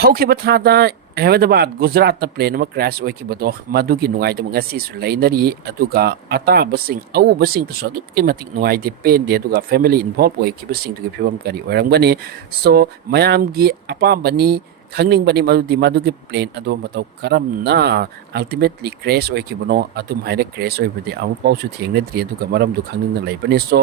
ꯍꯧꯈꯤꯕ ꯊꯥꯗ Ahmedabad Gujarat plane ama crash oikibado madugi nuaida ngasi su lainari aduga atabasing awubasing to so aduk matik nuaide pende aduga family involved oikibasing to phibam kari orangbani so mayamgi apambani khangning bani madugi plane ado matau karam na ultimately crash oikibano atum haina crash oibadi amu pausu thiengna dri aduga maram du khangning na laibani so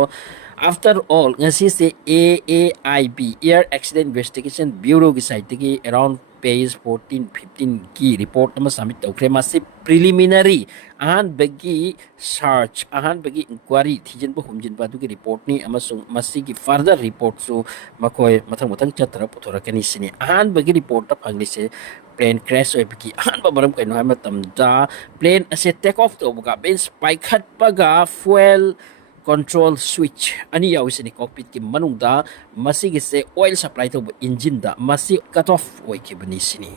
after all ngasi se AAIB Air Accident Investigation Bureau gi site gi around page 14-15 की report nama submit tawkre masi preliminary ahan bagi search ahan bagi inquiry thijen ba humjin ba du ki report ni amasung masi ki further report so makoi mathang chatra puthora kani sini ahan bagi report ta phangni se plane crash oi bagi ahan ba maram kaino ha matam da plane ase take off to buga ben spike khat paga fuel control switch ani yawisini cockpit ki manungda masigi se oil supply to engine da masi cut off oikibani sini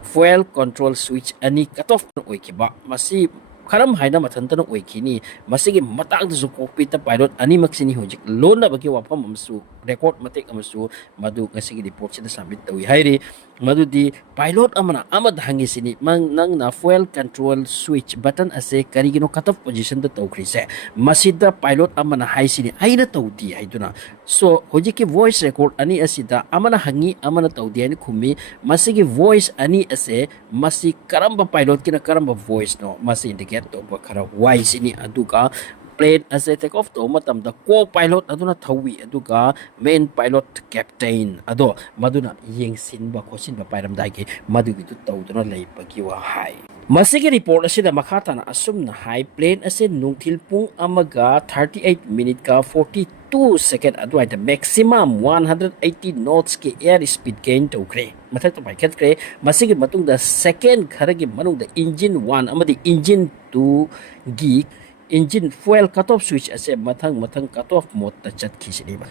fuel control switch ani cut off oikiba masi karam haina mathantana oikini masigi matang du cockpit ta pilot ani maksini hojik lona bagi wapam amsu record matek amsu madu ngasigi report sida submit tawi hairi madu di pilot amana amad hangi sini mang nang na fuel control switch button ase karigino cut off position da tawkri se masida pilot amana hai sini aina tawdi haiduna so hojiki voice record ani asida amana hangi amana tawdi ani khumi masigi voice ani ase masi karamba pilot kina karamba voice no masi indicate to khara wise ini aduga plane as a take off to matam da co-pilot aduna thawi aduga main pilot captain ado maduna yengsin ba khosin ba pairam dai ke madugi tu tawduna lei pagi wa hai masigi report asida makhatana asumna high plane ase nungthil pung amaga 38 minute ka 42 second adwai the maximum 180 knots ke air speed gain to kre mathak to bai khat kre masigi matung da second kharagi manung da engine 1 amadi engine 2 gi engine fuel cut off switch ase mathang cut off mode ta chat khisini ba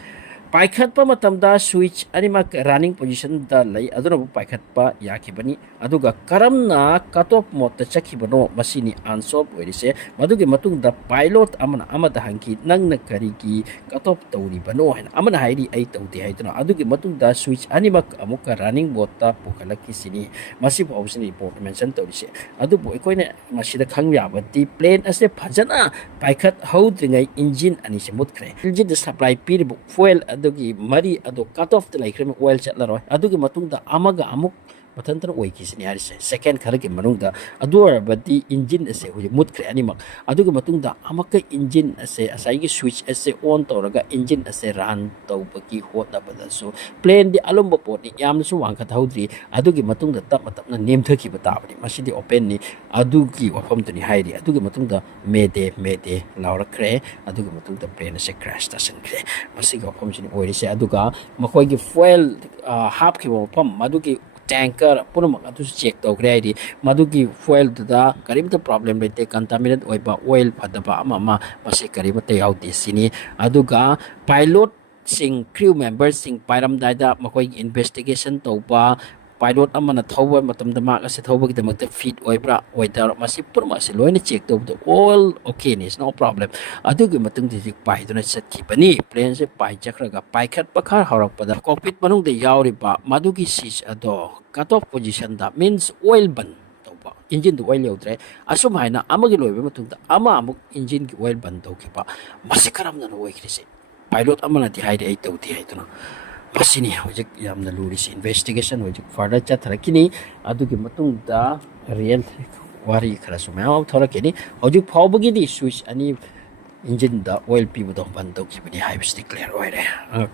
paikhat pa matamda switch anima running position da lai aduna bu paikhat pa yakibani aduga karamna cut off mode ta chakhibano masini unsolved oirise madugi matung da pilot amada hangi nangna karigi cut off tawri bano haina amana hairi ai tawdi haiduna adugi matung da switch anima amuka running mode ta pukalaki sini masi option report mention tawrise adubu ekoina masida khangyabati plane ase phajana paikhat houdringai engine ani se mutkre engine supply piribu fuel adugi mari adu cut off the like oil chatlaroi adugi matungda amaga amuk mathantana oikisini harise second kharagi manungda adur badi engine ase hoje mutkre animak adugi matungda amaka engine ase asaigi switch ase on toraga engine ase run tawbaki hota badasu plane di alomba poni yamsu wangkha thaudri adugi matungda tapna nemthaki batabani masidi open ni adugi wafam tuni hairi adugi matungda mede laurakre adugi matungda plane ase crash ta sankre masigi wafam sini oirise aduga makoigi fuel half ki wafam madugi tanker punamak atu check tawkre hairi madugi fuel da karimta problem lete contaminant oiba oil phadaba ama masi karimta yaudi sini aduga pilot sing crew members sing pairam daida makoi investigation tawba pilot amana thawba matamda mak ase thawba gidamakta fit oibra oidar masi purma se loina check tawda all okay is no problem adugi matung di paiduna satki bani plane se pai chakraga paikhat pakhar horakpada cockpit manung de yauri ba madugi seat ado cut off position da means oil ban tawba engine oil yaudre asum haina amagi loiba matungda ama amuk engine ki oil ban tawkiba masi karam na oikrise pilot amana di haide ai tawdi haiduna masini hojik yamna luris investigation hojik further chatharakini adugi matungda real wari khara sumaya thorakini hojik phawbagi di switch ani engine da oil pi budo ban tawkibani haibsti clear oire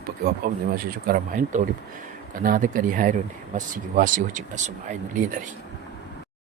paki wafam ni masi su karam hain tawri kanada kari hairuni masigi wasi hojik asum hain linari